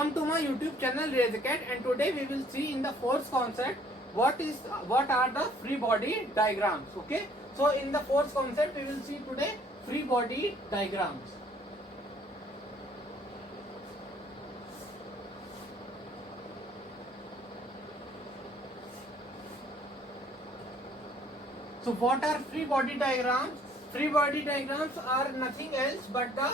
Welcome to my YouTube channel RazeCat, and today we will see in the fourth concept what are the free body diagrams. Okay, so in the fourth concept we will see today free body diagrams. So what are free body diagrams? Free body diagrams are nothing else but the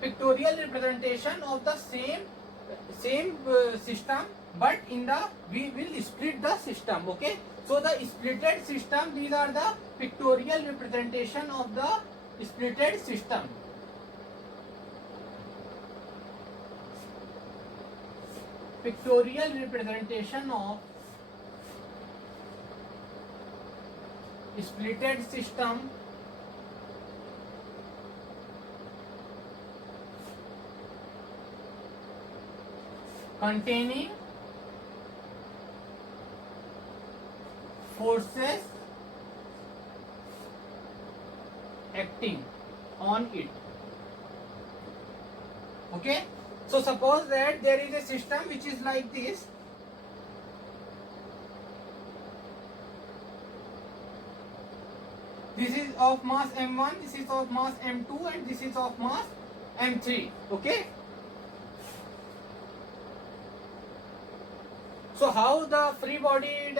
pictorial representation of the same system, but in the we will split the system. Okay, so the splitted system, these are the pictorial representation of the splitted system. Pictorial representation of splitted system containing forces acting on it. Okay, so suppose that there is a system which is like this. This is of mass m1, this is of mass m2, and this is of mass m3. Okay, so how the free body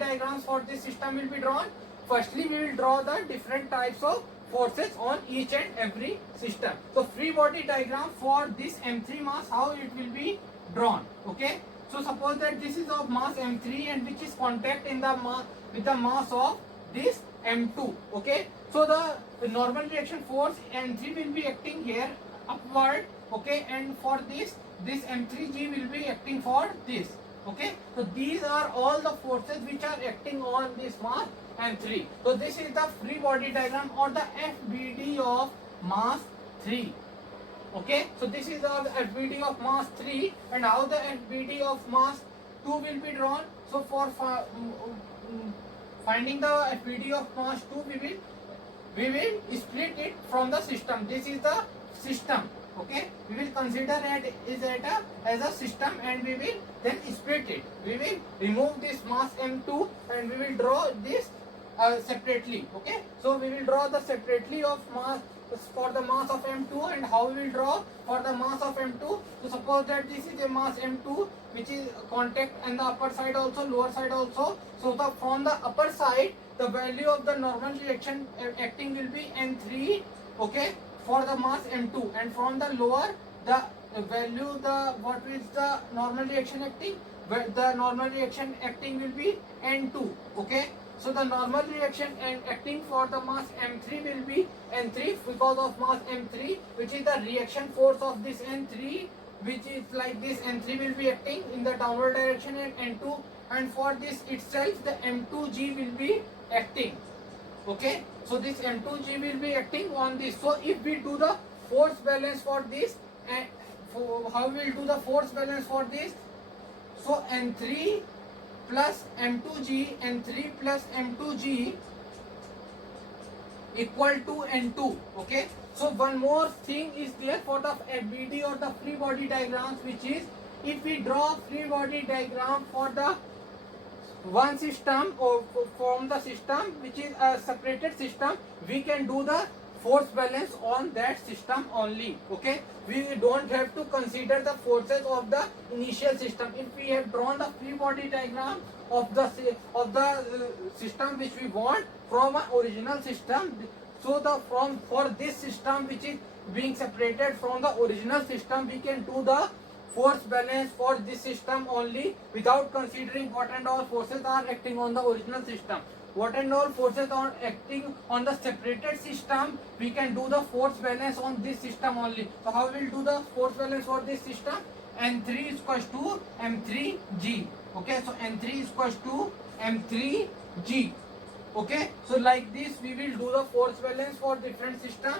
diagrams for this system will be drawn? Firstly, we will draw the different types of forces on each and every system. So free body diagram for this m3 mass, how it will be drawn? Okay, so suppose that this is of mass m3 and which is contact in the with the mass of this m2. Okay, so the normal reaction force m3 will be acting here upward. Okay, and for this m3g will be acting for this. Okay, so these are all the forces which are acting on this mass m3. So this is the free body diagram or the FBD of mass 3. Okay, so this is the FBD of mass 3, and how the FBD of mass 2 will be drawn? So for finding the FBD of mass 2, we will split it from the system. This is the system. Okay, we will consider it as a system, and we will then split it. We will remove this mass m2 and we will draw this separately. Okay, so we will draw the separately of mass for the mass of m2, and how we will draw for the mass of m2. So suppose that this is a mass m2 which is contact on the upper side also, lower side also. So from the upper side, the value of the normal reaction acting will be n3. Okay, for the mass m2, and from the lower, the value, what is the normal reaction acting? The normal reaction acting will be n2. Okay, so the normal reaction acting for the mass m3 will be n3 because of mass m3, which is the reaction force of this n3, which is like this. N3 will be acting in the downward direction and n2, and for this itself the m2g will be acting. Okay, so this m2g will be acting on this. So if we do the force balance for this, and how we will do the force balance for this? So n3 plus m2g, n3 plus m2g equal to n2. Okay, so one more thing is there for the FBD or the free body diagrams, which is if we draw free body diagram for the one system or from the system which is a separated system, we can do the force balance on that system only. Okay, we don't have to consider the forces of the initial system. If we have drawn the free body diagram of the system which we want from an original system, so for this system which is being separated from the original system, we can do the force balance for this system only without considering what and all forces are acting on the original system. What and all forces are acting on the separated system, we can do the force balance on this system only. So how we will do the force balance for this system? n3 is equals to m3g. Okay, so n3 is equals to m3g. Okay, so like this we will do the force balance for different system.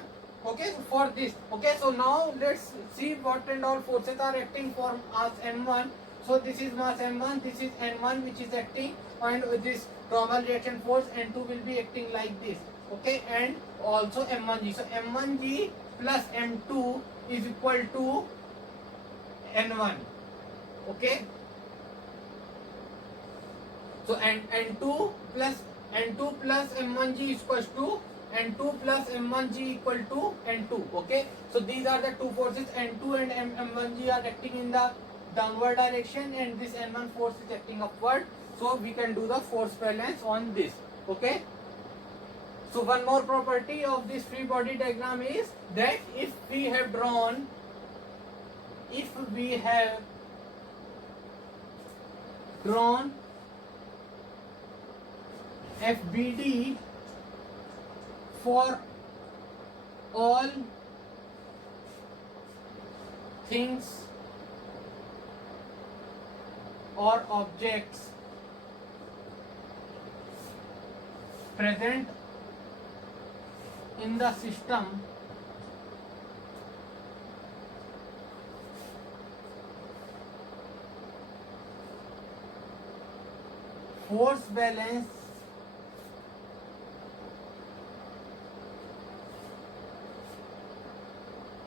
Okay, so for this. Okay, so now let's see what and all forces are acting for mass m1. So this is mass m1, this is n1 which is acting, and this normal reaction force n2 will be acting like this. Okay, and also m1g. So m1g plus m2 is equal to N1. Okay. So N2 plus M1G equals to N2 plus M1G equal to N2. Okay. So these are the two forces. N2 and M1G are acting in the downward direction, and this N1 force is acting upward. So we can do the force balance on this. Okay. So one more property of this free body diagram is that if we have drawn FBD for all things or objects present in the system, force balance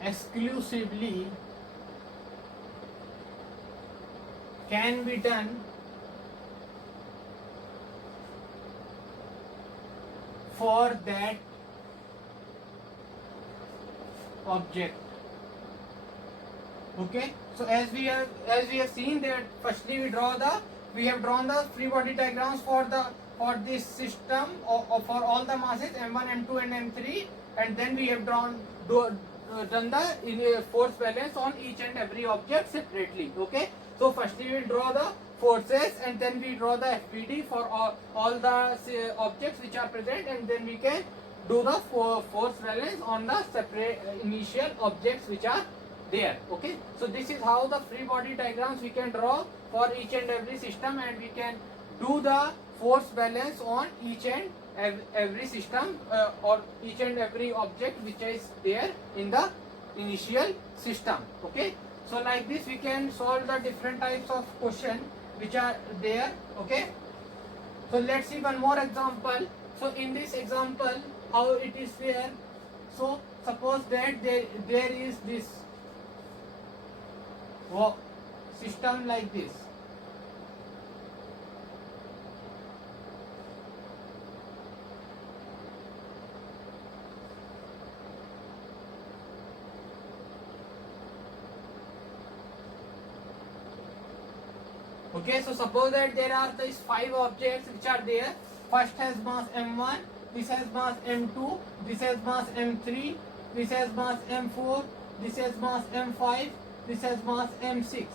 exclusively can be done for that object. Okay, so as we have seen that firstly we have drawn the free body diagrams for this system or for all the masses M1, M2 and M3, and then we have done the force balance on each and every object separately. Okay, so firstly we will draw the forces, and then we draw the FBD for all the objects which are present, and then we can do the force balance on the separate initial objects which are there. Okay, so this is how the free body diagrams we can draw for each and every system, and we can do the force balance on each and every system or each and every object which is there in the initial system. Okay, so like this we can solve the different types of question which are there. Okay, so let's see one more example. So in this example, how it is there. So suppose that there is this system like this. Okay, so suppose that there are these 5 objects which are there. First has mass M1, this has mass M2, this has mass M3, this has mass M4, this has mass M5, this has mass M6.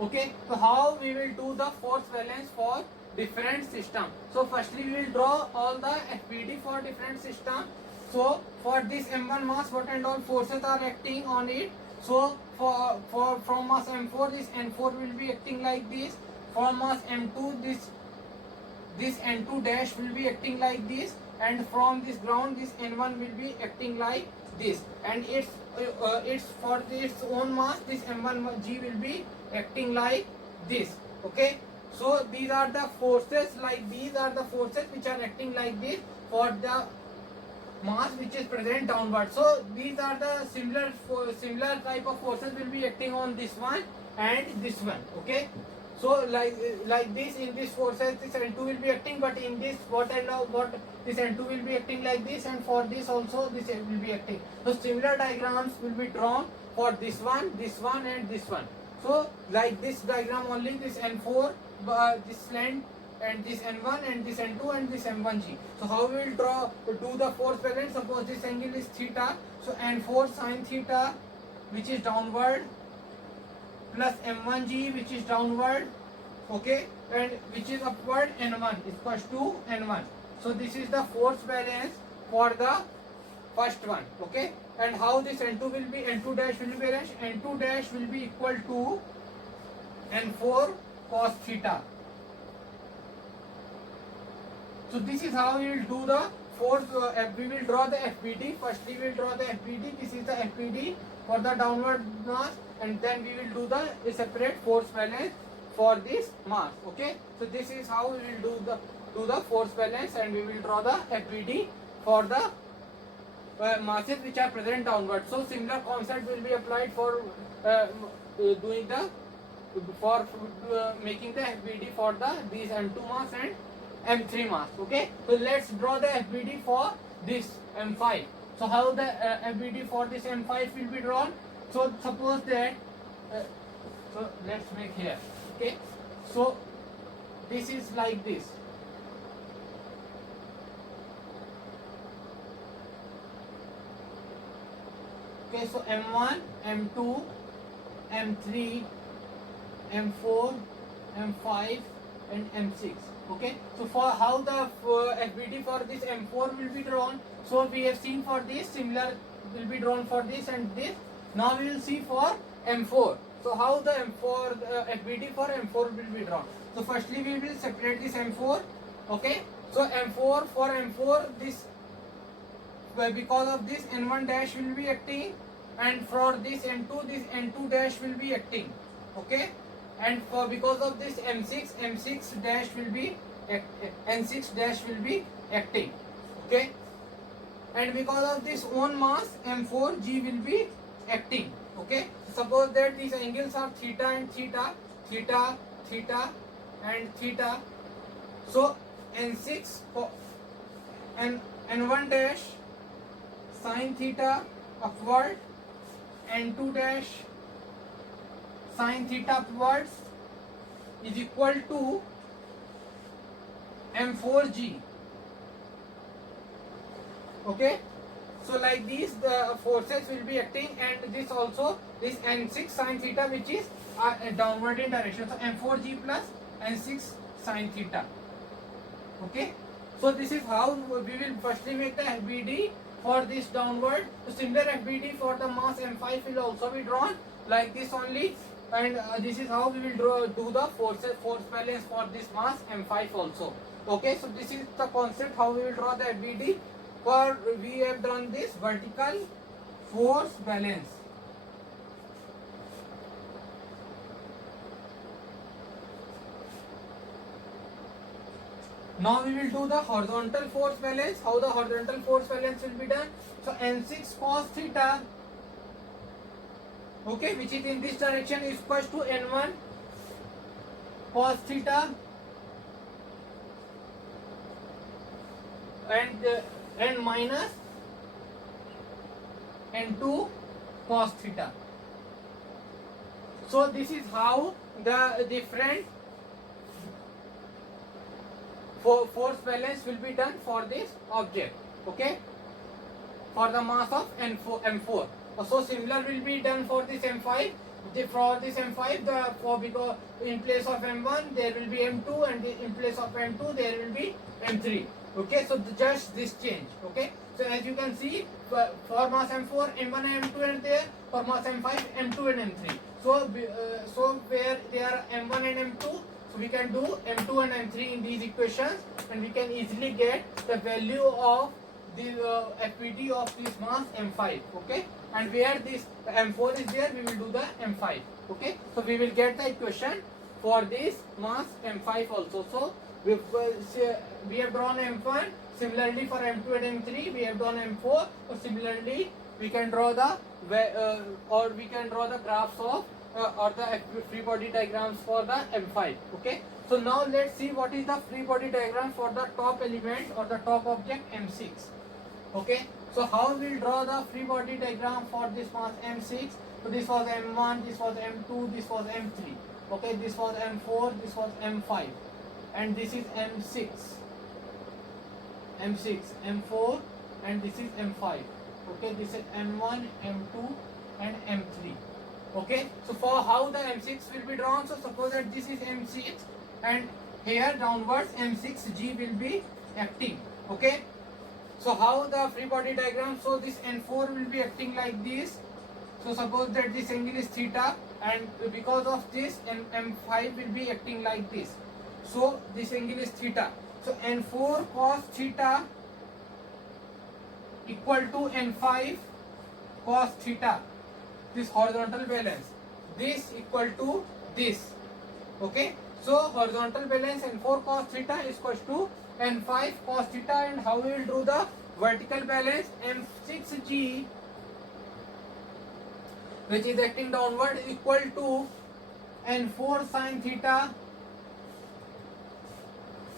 Okay, so how we will do the force balance for different system? So firstly we will draw all the FBD for different system. So for this M1 mass, what and all forces are acting on it? So for from mass M4, this N4 will be acting like this. From mass M2, this N2 dash will be acting like this, and from this ground this N1 will be acting like this, and it's for its own mass, this M1G will be acting like this. Okay, so these are the forces, like these are the forces which are acting like this for the mass which is present downward. So these are the similar type of forces will be acting on this one and this one. Okay, so like this, in this forces this N2 will be acting, but in this what this N2 will be acting like this, and for this also this will be acting. So similar diagrams will be drawn for this one and this one. So like this diagram only, this N4 this length, and this N1 and this N2 and this M1G. So how we will do the force balance? Suppose this angle is theta, so N4 sine theta which is downward plus M1G which is downward, okay, and which is upward, N1 is equals to N1. So this is the force balance for the first one. Okay, and how this N2 will be, N2 dash will be arranged, N2 dash will be equal to N4 cos theta. So this is how we will do the force. We will draw the FBD. Firstly we will draw the FBD. This is the FBD for the downward mass, and then we will do the separate force balance for this mass. Okay, so this is how we will do the force balance, and we will draw the FBD for the masses which are present downward. So similar concept will be applied for doing the for making the FBD for the these M2 mass and M3 mass. Okay, so let's draw the FBD for this M5. So how the FBD for this M5 will be drawn? So suppose that so let's make here. Okay, so this is like this. Okay, so M1, M2, M3, M4, M5 and M6. Okay, so for how the FBD for this M4 will be drawn, so we have seen for this similar will be drawn for this and this. Now we will see for M4. So how the M4 FBD for M4 will be drawn. So firstly we will separate this M4. Okay, so M4 for M4 this because of this N1 dash will be acting, and for this N2 dash will be acting. Okay, and for because of this M6 dash will be N6 dash will be acting. Okay, and because of this own mass M4G will be acting. Okay, suppose that these angles are theta and theta, theta, theta and theta. So N6 and N1 dash sin theta upward, N2 dash sin theta upwards is equal to M4G. Okay, so like these the forces will be acting, and this also this N6 sin theta which is downward in direction, so M4G plus N6 sin theta. Okay, so this is how we will firstly make the FBD for this downward. So similar FBD for the mass M5 will also be drawn like this only, and this is how we will do the force balance for this mass M5 also. Okay, so this is the concept how we will draw the FBD for we have done this vertical force balance. Now we will do the horizontal force balance. How the horizontal force balance will be done? So N6 cos theta, okay, which is in this direction, is equal to N1 cos theta and minus N2 cos theta. So this is how the different force balance will be done for this object. Okay, for the mass of M4. So similar will be done for this M5. For this M5, because in place of M1 there will be M2, and in place of M2 there will be M3. Okay, so just this change. Okay, so as you can see, for mass M4 M1 and M2 are there. For mass M5 M2 and M3. So where there are M1 and M2, so we can do M2 and M3 in these equations, and we can easily get the value of the FBD of this mass M5. Okay, and where this M4 is there, we will do the M5. Okay, so we will get the equation for this mass M5 also. So we have drawn M1. Similarly for M2 and M3 we have drawn M4. So similarly we can draw the or we can draw the graphs of or the free body diagrams for the M5. Okay, so now let's see what is the free body diagram for the top element or the top object M6. Okay, so how we will draw the free body diagram for this mass M6? So this was M1, this was M2, this was M3. Okay, this was M4, this was M5, and this is M6, M4, and this is M5. Okay, this is M1, M2 and M3. Okay, so for how the M6 will be drawn, so suppose that this is M6 and here downwards M6G will be acting. Okay, so how the free body diagram? So this N4 will be acting like this. So suppose that this angle is theta, and because of this M5 will be acting like this. So this angle is theta. So N4 cos theta equal to N5 cos theta. This horizontal balance, this equal to this. Okay, so horizontal balance N4 cos theta is equal to N5 cos theta, and how we will do the vertical balance? M6G which is acting downward equal to n4 sin theta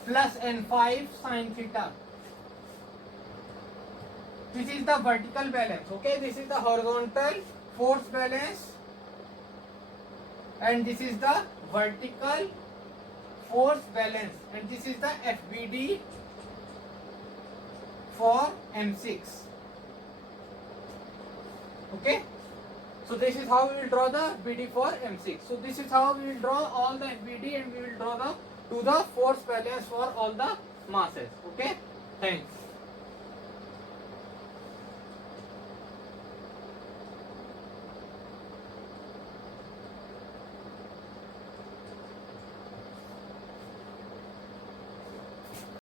plus n5 sin theta. This is the vertical balance. Okay, this is the horizontal force balance and this is the vertical force balance, and this is the FBD for M6. Okay, so this is how we will draw the BD for M6. So this is how we will draw all the FBD, and we will draw the force balance for all the masses. Okay, thanks.